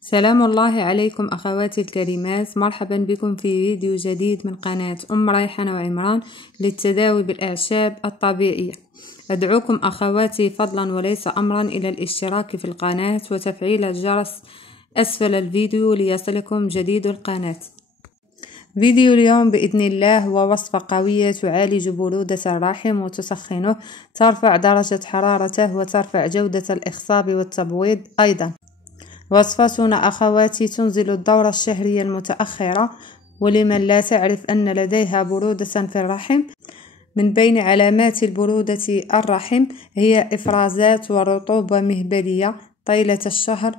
سلام الله عليكم أخواتي الكريمات، مرحبا بكم في فيديو جديد من قناة أم ريحان وعمران للتداوي بالأعشاب الطبيعية. أدعوكم أخواتي فضلا وليس أمرا إلى الاشتراك في القناة وتفعيل الجرس أسفل الفيديو ليصلكم جديد القناة. فيديو اليوم بإذن الله هو وصفة قوية تعالج برودة الرحم وتسخنه، ترفع درجة حرارته وترفع جودة الإخصاب والتبويض. أيضا وصفتنا أخواتي تنزل الدورة الشهرية المتأخرة، ولمن لا تعرف أن لديها برودة في الرحم. من بين علامات البرودة الرحم هي إفرازات ورطوبة مهبلية طيلة الشهر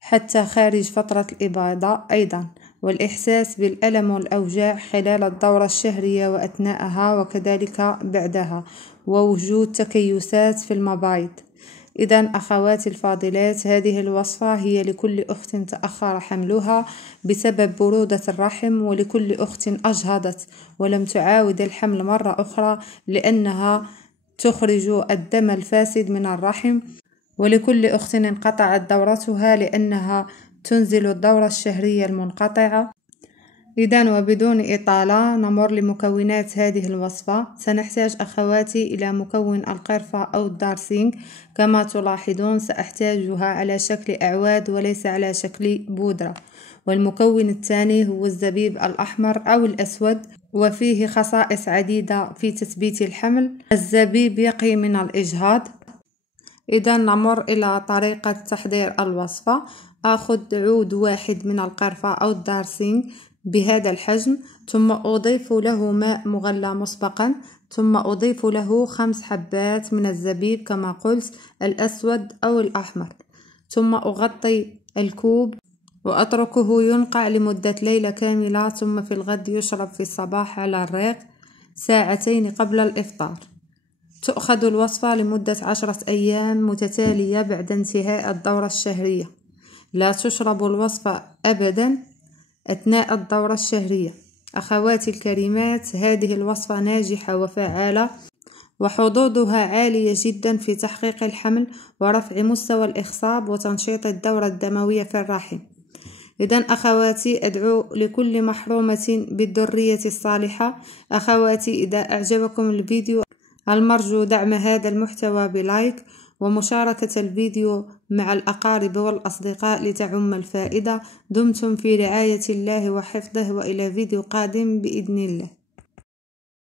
حتى خارج فترة الإباضة. أيضا والإحساس بالألم والأوجاع خلال الدورة الشهرية وأثناءها وكذلك بعدها، ووجود تكيسات في المبايض. إذا أخواتي الفاضلات، هذه الوصفة هي لكل أخت تأخر حملها بسبب برودة الرحم، ولكل أخت أجهضت ولم تعاود الحمل مرة أخرى لأنها تخرج الدم الفاسد من الرحم، ولكل أخت انقطعت دورتها لأنها تنزل الدورة الشهرية المنقطعة. إذن وبدون إطالة نمر لمكونات هذه الوصفة. سنحتاج أخواتي إلى مكون القرفة أو الدارسينج، كما تلاحظون سأحتاجها على شكل أعواد وليس على شكل بودرة. والمكون الثاني هو الزبيب الأحمر أو الأسود، وفيه خصائص عديدة في تثبيت الحمل. الزبيب يقي من الإجهاض. إذن نمر إلى طريقة تحضير الوصفة. أخذ عود واحد من القرفة أو الدارسينج بهذا الحجم، ثم أضيف له ماء مغلى مسبقا، ثم أضيف له 5 حبات من الزبيب كما قلت الأسود أو الأحمر، ثم أغطي الكوب وأتركه ينقع لمدة ليلة كاملة، ثم في الغد يشرب في الصباح على الريق 2 ساعات قبل الإفطار. تؤخذ الوصفة لمدة 10 أيام متتالية بعد انتهاء الدورة الشهرية. لا تشرب الوصفة أبدا أثناء الدورة الشهرية. أخواتي الكريمات، هذه الوصفة ناجحة وفعالة، وحظوظها عالية جدا في تحقيق الحمل ورفع مستوى الإخصاب وتنشيط الدورة الدموية في الرحم. إذن أخواتي، أدعو لكل محرومة بالذرية الصالحة. أخواتي، إذا أعجبكم الفيديو المرجو دعم هذا المحتوى بلايك ومشاركة الفيديو مع الأقارب والأصدقاء لتعم الفائدة. دمتم في رعاية الله وحفظه، وإلى فيديو قادم بإذن الله.